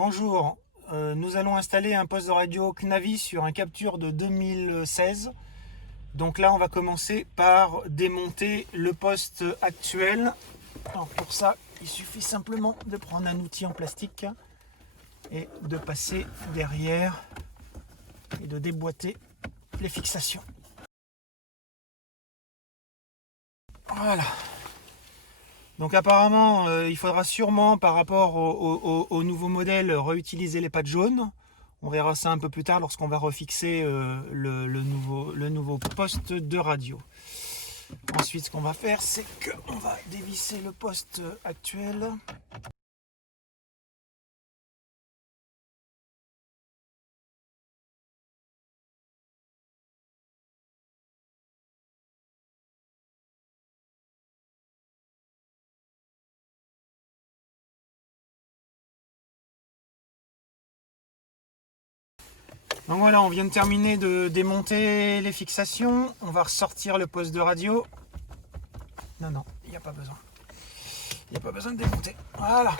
Bonjour, nous allons installer un poste de radio Knavi sur un capture de 2016. Donc là on va commencer par démonter le poste actuel. Alors pour ça il suffit simplement de prendre un outil en plastique et de passer derrière et de déboîter les fixations. Voilà. Donc apparemment, il faudra sûrement, par rapport au nouveau modèle, réutiliser les pattes jaunes. On verra ça un peu plus tard lorsqu'on va refixer le nouveau poste de radio. Ensuite, ce qu'on va faire, c'est qu'on va dévisser le poste actuel. Donc voilà, on vient de terminer de démonter les fixations. On va ressortir le poste de radio. Non, il n'y a pas besoin. Il n'y a pas besoin de démonter. Voilà.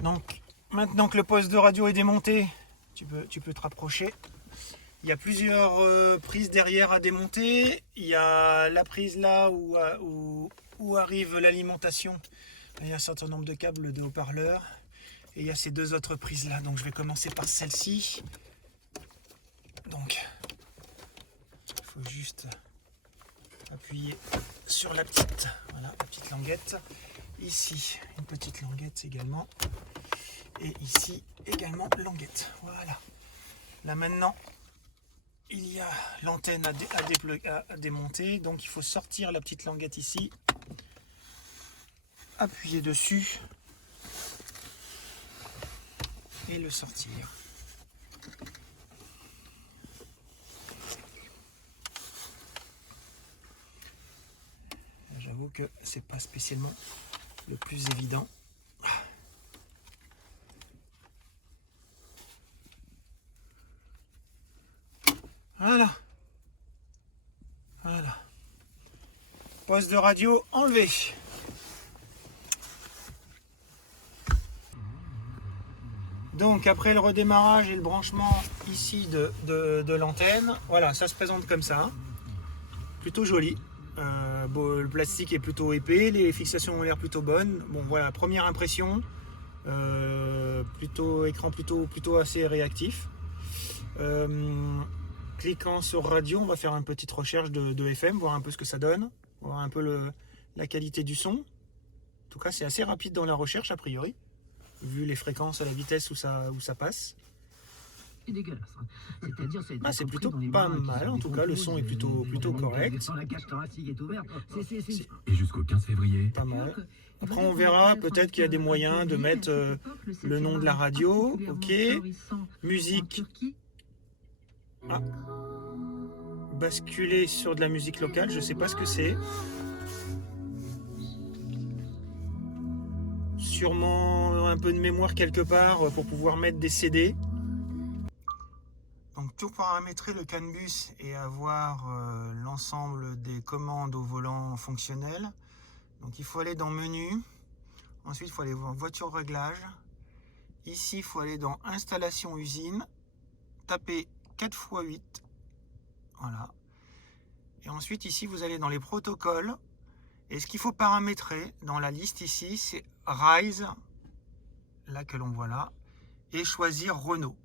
Donc, maintenant que le poste de radio est démonté, tu peux te rapprocher. Il y a plusieurs prises derrière à démonter. Il y a la prise là où arrive l'alimentation. Il y a un certain nombre de câbles de haut-parleurs. Et il y a ces deux autres prises là. Donc je vais commencer par celle-ci. Donc, il faut juste appuyer sur la petite languette. Ici, une petite languette également. Et ici, également languette. Voilà. Là maintenant, il y a l'antenne à démonter. Donc il faut sortir la petite languette ici. Appuyer dessus. Et le sortir. J'avoue que c'est pas spécialement le plus évident. Voilà. Poste de radio enlevé. Donc après le redémarrage et le branchement ici de l'antenne, voilà, ça se présente comme ça. Plutôt joli. Le plastique est plutôt épais, les fixations ont l'air plutôt bonnes. Bon voilà, première impression. Écran plutôt assez réactif. Cliquant sur radio, on va faire une petite recherche de FM, voir un peu ce que ça donne, voir un peu la qualité du son. En tout cas, c'est assez rapide dans la recherche a priori, vu les fréquences à la vitesse où ça passe. C'est dégueulasse. C'est-à-dire, c'est plutôt pas mal, en tout cas, le son est plutôt correct. La cage thoracique est ouverte. Et jusqu'au 15 février. Pas mal. Après, on verra peut-être qu'il y a des moyens de mettre le nom de la radio. Ok. Musique. Ah. Basculer sur de la musique locale, je sais pas ce que c'est. Sûrement un peu de mémoire quelque part pour pouvoir mettre des CD. Donc tout paramétrer le CAN bus et avoir l'ensemble des commandes au volant fonctionnelles. Donc il faut aller dans menu. Ensuite il faut aller voir voiture réglage. Ici il faut aller dans installation usine. Taper 4x8. Voilà. Et ensuite ici vous allez dans les protocoles. Et ce qu'il faut paramétrer dans la liste ici, c'est Rise, là que l'on voit là, et choisir Renault.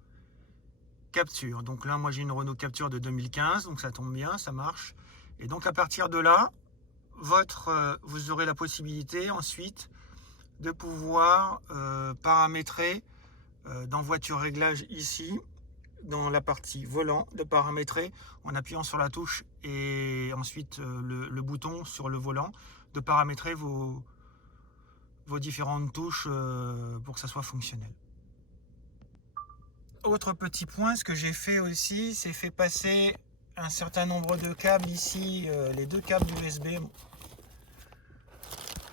Capture. Donc là, moi j'ai une Renault Capture de 2015, donc ça tombe bien, ça marche. Et donc à partir de là, vous aurez la possibilité ensuite de pouvoir paramétrer dans voiture réglage ici, dans la partie volant, de paramétrer en appuyant sur la touche et ensuite le bouton sur le volant, de paramétrer vos différentes touches pour que ça soit fonctionnel. Autre petit point, ce que j'ai fait aussi, c'est fait passer un certain nombre de câbles ici, les deux câbles USB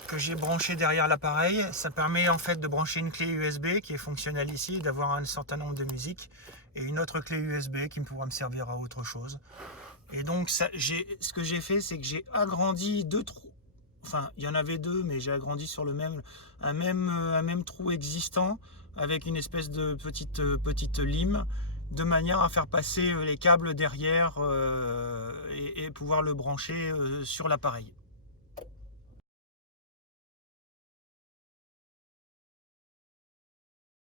que j'ai branchés derrière l'appareil. Ça permet en fait de brancher une clé USB qui est fonctionnelle ici, d'avoir un certain nombre de musiques et une autre clé USB qui pourra me servir à autre chose. Et donc ce que j'ai fait, c'est que j'ai agrandi enfin il y en avait deux, mais j'ai agrandi sur un même trou existant avec une espèce de petite lime, de manière à faire passer les câbles derrière et pouvoir le brancher sur l'appareil.